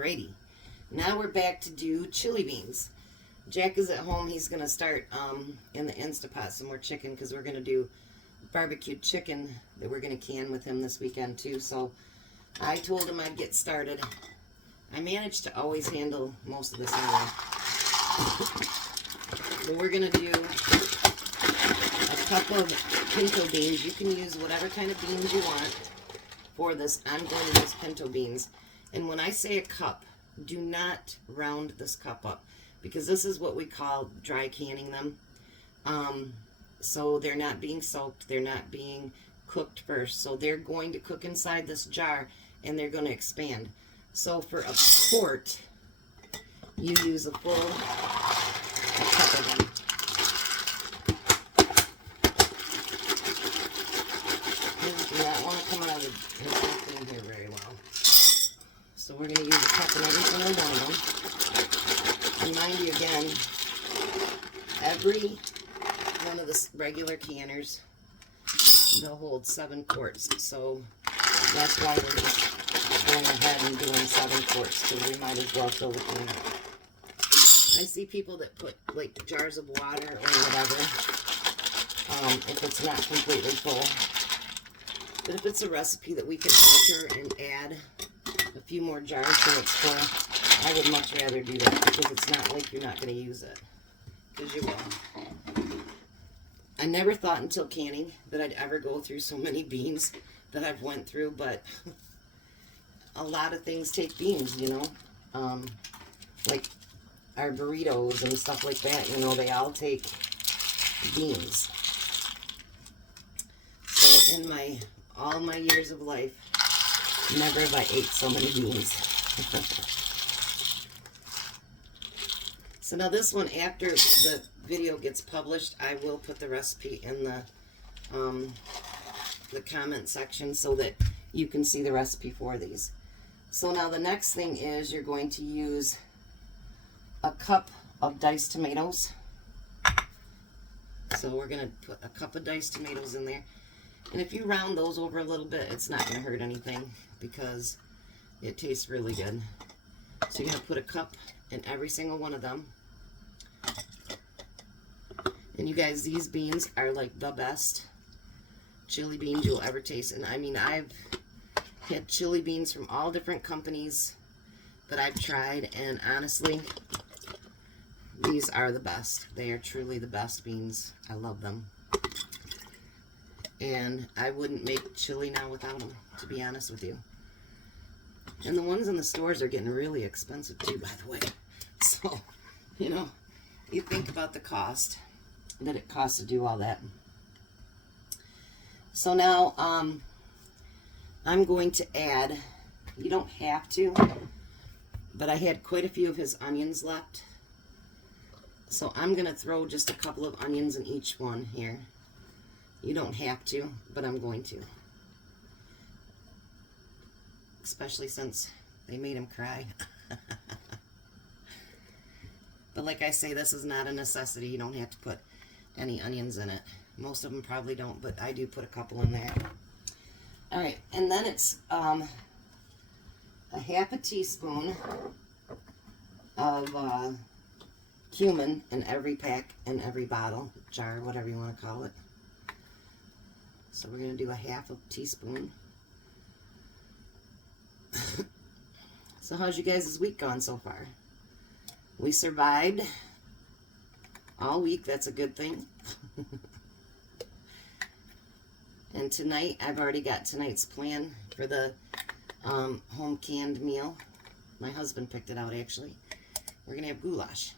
Alrighty, now we're back to do chili beans. Jack is at home. He's going to start in the Instapot some more chicken because we're going to do barbecued chicken that we're going to can with him this weekend too. So I told him I'd get started. I managed to always handle most of this anyway. So we're going to do a cup of pinto beans. You can use whatever kind of beans you want for this. I'm going to use pinto beans. And when I say a cup, do not round this cup up, because this is what we call dry canning them. So they're not being soaked, they're not being cooked first. So they're going to cook inside this jar and they're going to expand. So for a quart, you use a full cup of them. These do not want to come out of the thing here very well. So we're going to use a cup in every single one of them. And mind you, again, every one of the regular canners, they'll hold 7 quarts. So that's why we're just going ahead and doing 7 quarts, because we might as well fill the can up. I see people that put like jars of water or whatever, if it's not completely full. But if it's a recipe that we can alter and add a few more jars so it's full, I would much rather do that, because it's not like you're not going to use it, because you will. I never thought until canning that I'd ever go through so many beans that I've went through, but a lot of things take beans, you know, like our burritos and stuff like that, you know, they all take beans. So in all my years of life, never have I ate so many beans. So now this one, after the video gets published, I will put the recipe in the comment section so that you can see the recipe for these. So now the next thing is you're going to use a cup of diced tomatoes. So we're going to put a cup of diced tomatoes in there. And if you round those over a little bit, it's not going to hurt anything, because it tastes really good. So you're going to put a cup in every single one of them. And you guys, these beans are like the best chili beans you'll ever taste. And I mean, I've had chili beans from all different companies that I've tried, and honestly, these are the best. They are truly the best beans. I love them. And I wouldn't make chili now without them, to be honest with you. And the ones in the stores are getting really expensive too, by the way. So, you know, you think about the cost that it costs to do all that. So now, I'm going to add, you don't have to, but I had quite a few of his onions left. So I'm going to throw just a couple of onions in each one here. You don't have to, but I'm going to. Especially since they made him cry. But like I say, this is not a necessity. You don't have to put any onions in it. Most of them probably don't, but I do put a couple in there. Alright, and then it's a half a teaspoon of cumin in every pack, in every bottle, jar, whatever you want to call it. So we're going to do a half a teaspoon. So how's you guys' week gone so far? We survived all week. That's a good thing. And tonight, I've already got tonight's plan for the home canned meal. My husband picked it out, actually. We're going to have goulash.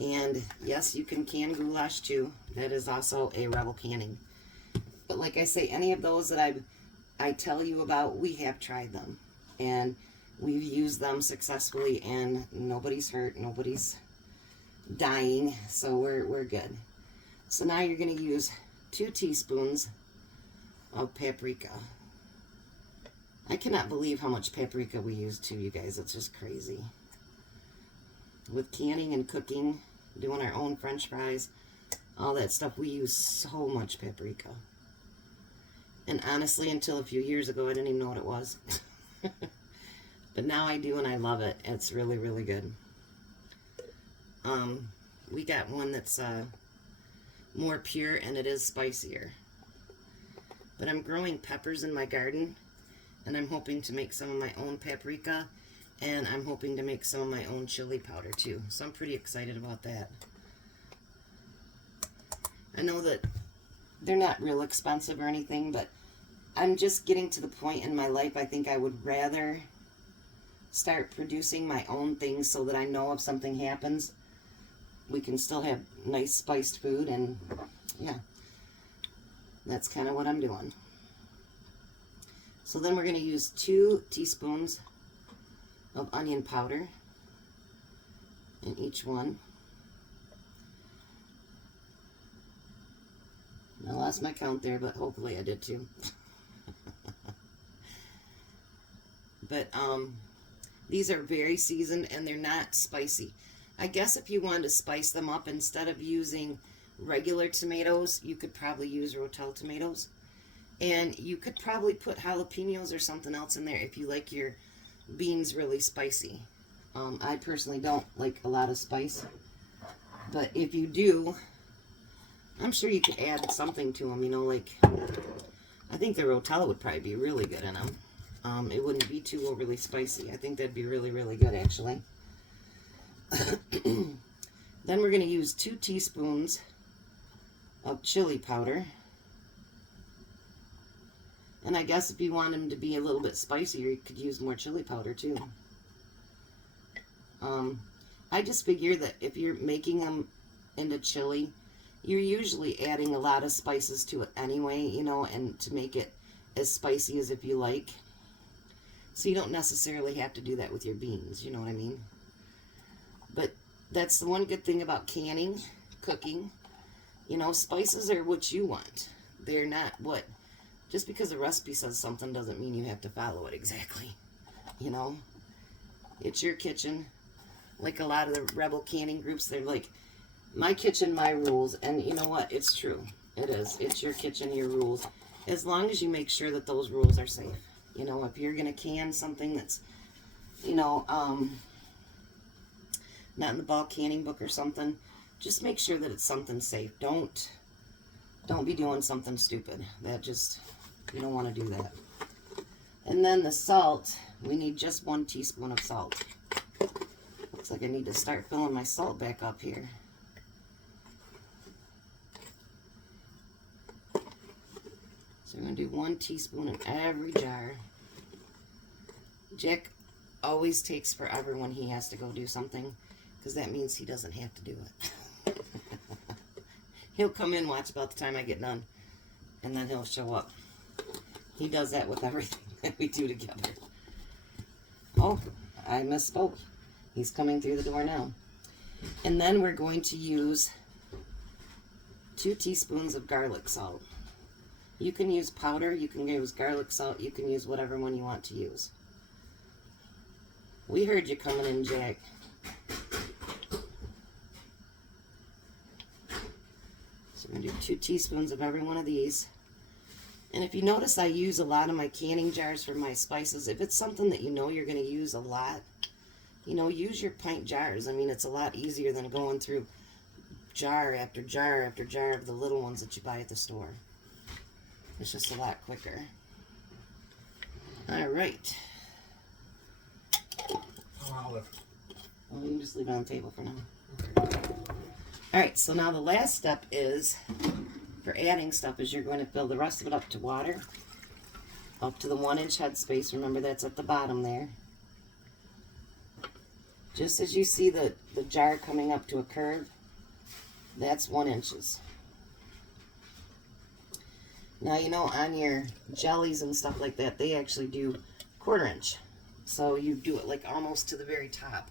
And yes, you can can goulash too. That is also a Rebel canning. But like I say, any of those that I tell you about, we have tried them. And we've used them successfully, and nobody's hurt, nobody's dying, so we're good. So now you're going to use 2 teaspoons of paprika. I cannot believe how much paprika we use too, you guys. It's just crazy. With canning and cooking, doing our own French fries, all that stuff, we use so much paprika. And honestly, until a few years ago, I didn't even know what it was. But now I do, and I love it. It's really, really good. We got one that's more pure, and it is spicier. But I'm growing peppers in my garden, and I'm hoping to make some of my own paprika, and I'm hoping to make some of my own chili powder too. So I'm pretty excited about that. I know that they're not real expensive or anything, but I'm just getting to the point in my life I think I would rather start producing my own things so that I know if something happens, we can still have nice spiced food. And yeah, that's kind of what I'm doing. So then we're going to use 2 teaspoons of onion powder in each one. I lost my count there, but hopefully I did too. But these are very seasoned, and they're not spicy. I guess if you wanted to spice them up, instead of using regular tomatoes, you could probably use Rotel tomatoes. And you could probably put jalapenos or something else in there if you like your beans really spicy. I personally don't like a lot of spice. But if you do, I'm sure you could add something to them, you know, like, I think the Rotel would probably be really good in them. It wouldn't be too overly spicy. I think that'd be really, really good, actually. Then we're going to use 2 teaspoons of chili powder. And I guess if you want them to be a little bit spicier, you could use more chili powder too. I just figure that if you're making them into chili, you're usually adding a lot of spices to it anyway, you know, and to make it as spicy as if you like. So you don't necessarily have to do that with your beans, you know what I mean? But that's the one good thing about canning, cooking. You know, spices are what you want. They're not what... Just because a recipe says something doesn't mean you have to follow it exactly. You know? It's your kitchen. Like a lot of the rebel canning groups, they're like, my kitchen, my rules. And you know what? It's true. It is. It's your kitchen, your rules. As long as you make sure that those rules are safe. You know, if you're going to can something that's, you know, not in the bulk canning book or something, just make sure that it's something safe. Don't be doing something stupid. That just, you don't want to do that. And then the salt, we need just 1 teaspoon of salt. Looks like I need to start filling my salt back up here. So we're going to do 1 teaspoon in every jar. Jack always takes forever when he has to go do something, because that means he doesn't have to do it. He'll come in, watch about the time I get done, and then he'll show up. He does that with everything that we do together. Oh, I misspoke. He's coming through the door now. And then we're going to use 2 teaspoons of garlic salt. You can use powder, you can use garlic salt, you can use whatever one you want to use. We heard you coming in, Jack. So we're going to do 2 teaspoons of every one of these. And if you notice, I use a lot of my canning jars for my spices. If it's something that you know you're going to use a lot, you know, use your pint jars. I mean, it's a lot easier than going through jar after jar after jar of the little ones that you buy at the store. It's just a lot quicker. All right. Well, you can just leave it on the table for now. Okay. All right, so now the last step is, for adding stuff, is you're going to fill the rest of it up to water, up to the 1-inch headspace. Remember, that's at the bottom there. Just as you see the jar coming up to a curve, that's 1 inches. Now, you know, on your jellies and stuff like that, they actually do 1/4 inch. So you do it like almost to the very top.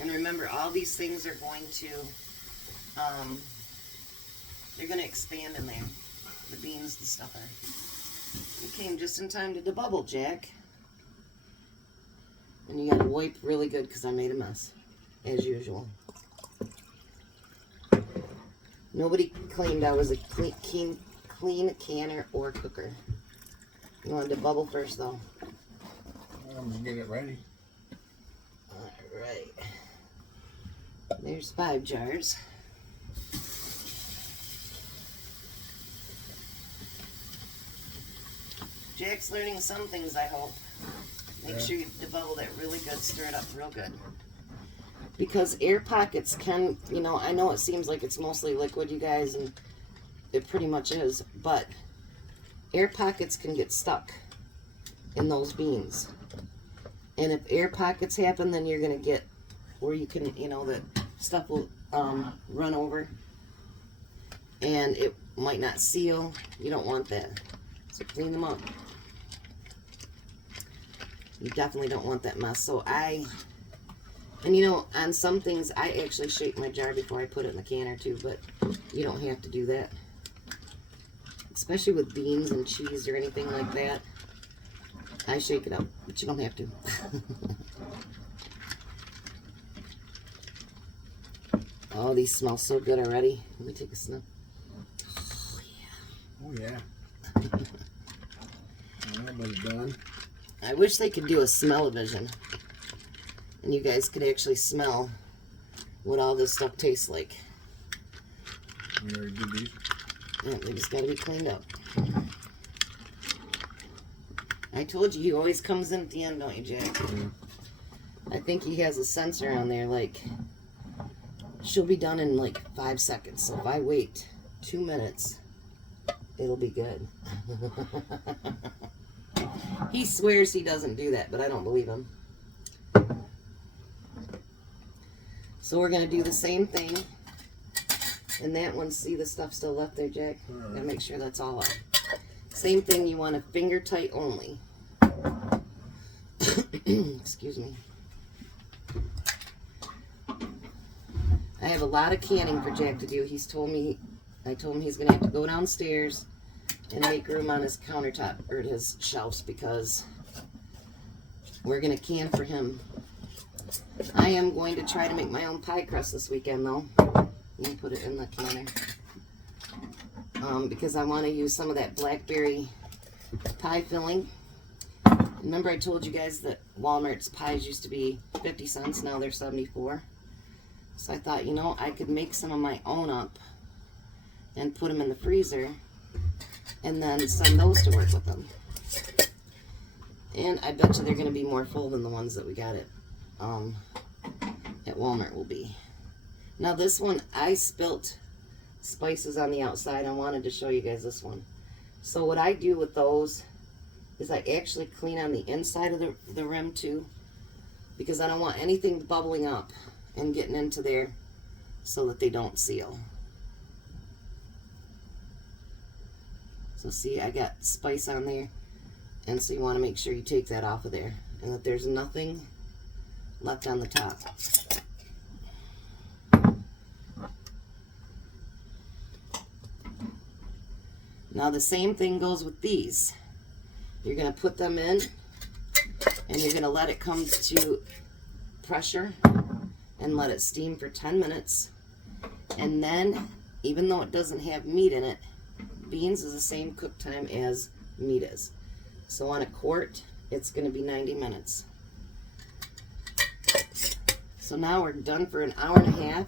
And remember, all these things are going to, they're going to expand in there. The beans and stuff are. You came just in time to debubble, Jack. And you got to wipe really good because I made a mess, as usual. Nobody claimed I was a clean canner or cooker. You wanted to bubble first, though. I'm just getting it ready. Alright. There's 5 jars. Jack's learning some things, I hope. Make sure you debubble that really good, stir it up real good. Because air pockets can, you know, I know it seems like it's mostly liquid, you guys, and it pretty much is, but air pockets can get stuck in those beans. And if air pockets happen, then you're going to get where you can, you know, that stuff will run over. And it might not seal. You don't want that. So clean them up. You definitely don't want that mess. So and you know, on some things, I actually shake my jar before I put it in the canner too, but you don't have to do that. Especially with beans and cheese or anything like that. I shake it up, but you don't have to. Oh, these smell so good already. Let me take a sniff. Oh, yeah. Oh, yeah. That was done. I wish they could do a smell-o-vision. And you guys could actually smell what all this stuff tastes like. We already did these. Yeah, they just got to be cleaned up. I told you, he always comes in at the end, don't you, Jack? Yeah. I think he has a sensor on there, like, she'll be done in like 5 seconds. So if I wait 2 minutes, it'll be good. He swears he doesn't do that, but I don't believe him. So we're going to do the same thing. And that one, see the stuff still left there, Jack? Gotta make sure that's all out. Same thing, you want to finger tight only. Excuse me. I have a lot of canning for Jack to do. He's told me, I told him he's going to have to go downstairs and make room on his countertop, or his shelves, because we're going to can for him. I am going to try to make my own pie crust this weekend, though. Let me put it in the canner. Because I want to use some of that blackberry pie filling. Remember I told you guys that Walmart's pies used to be 50 cents, now they're 74. So I thought, you know, I could make some of my own up and put them in the freezer and then send those to work with them. And I bet you they're going to be more full than the ones that we got at Walmart will be. Now this one, I spilt spices on the outside. I wanted to show you guys this one. So what I do with those is I actually clean on the inside of the rim too, because I don't want anything bubbling up and getting into there so that they don't seal. So see, I got spice on there, and so you want to make sure you take that off of there and that there's nothing left on the top. Now the same thing goes with these. You're going to put them in and you're going to let it come to pressure and let it steam for 10 minutes. And then, even though it doesn't have meat in it, beans is the same cook time as meat is. So on a quart, it's going to be 90 minutes. So now we're done for an hour and a half,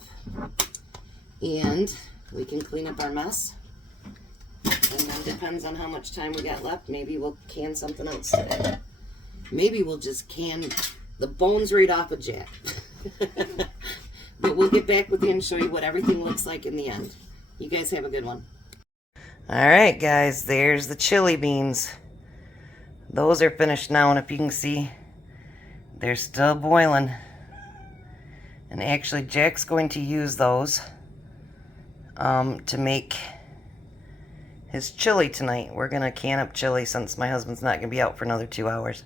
and we can clean up our mess. And then depends on how much time we got left. Maybe we'll can something else today. Maybe we'll just can the bones right off of Jack. But we'll get back with you and show you what everything looks like in the end. You guys have a good one. Alright guys, there's the chili beans. Those are finished now, and if you can see, they're still boiling. And actually Jack's going to use those to make his chili tonight. We're going to can up chili since my husband's not going to be out for another 2 hours.